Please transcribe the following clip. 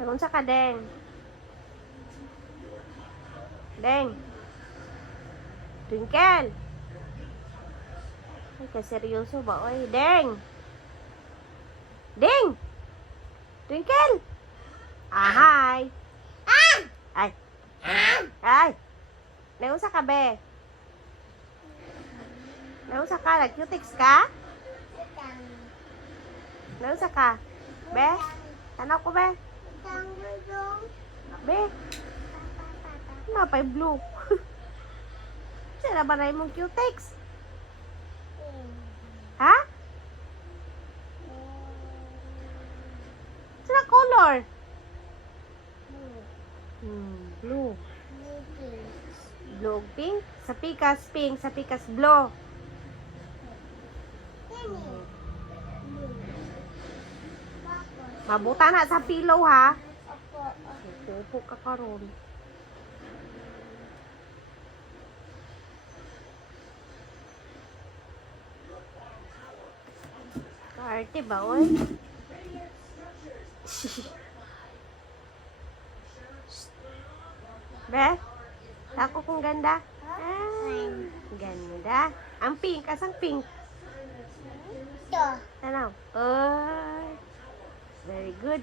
Unsa ka, Deng? Deng. Twinkle. Ay, kaseryoso ba? Oy, Deng. Deng. Twinkle. Ah, hi. Ay. Ay. Naunsa ka, be? Naunsa ka? Nag-cutix ka? Naunsa ka? Be? Tanaw ko, be? Be? Ano pa yung blue? Sira ba na yung cutix? Ha? Sira color? Blue. Blue, pink. Sa pikas, pink. Sa pikas, blue. Mabuta na sa pillow, ha? Upo ka karon. Kaarte ba, oy? Be? Ako kung ganda? Ah, ganda. Ang pink, asang pink? Ano? Oh, very good.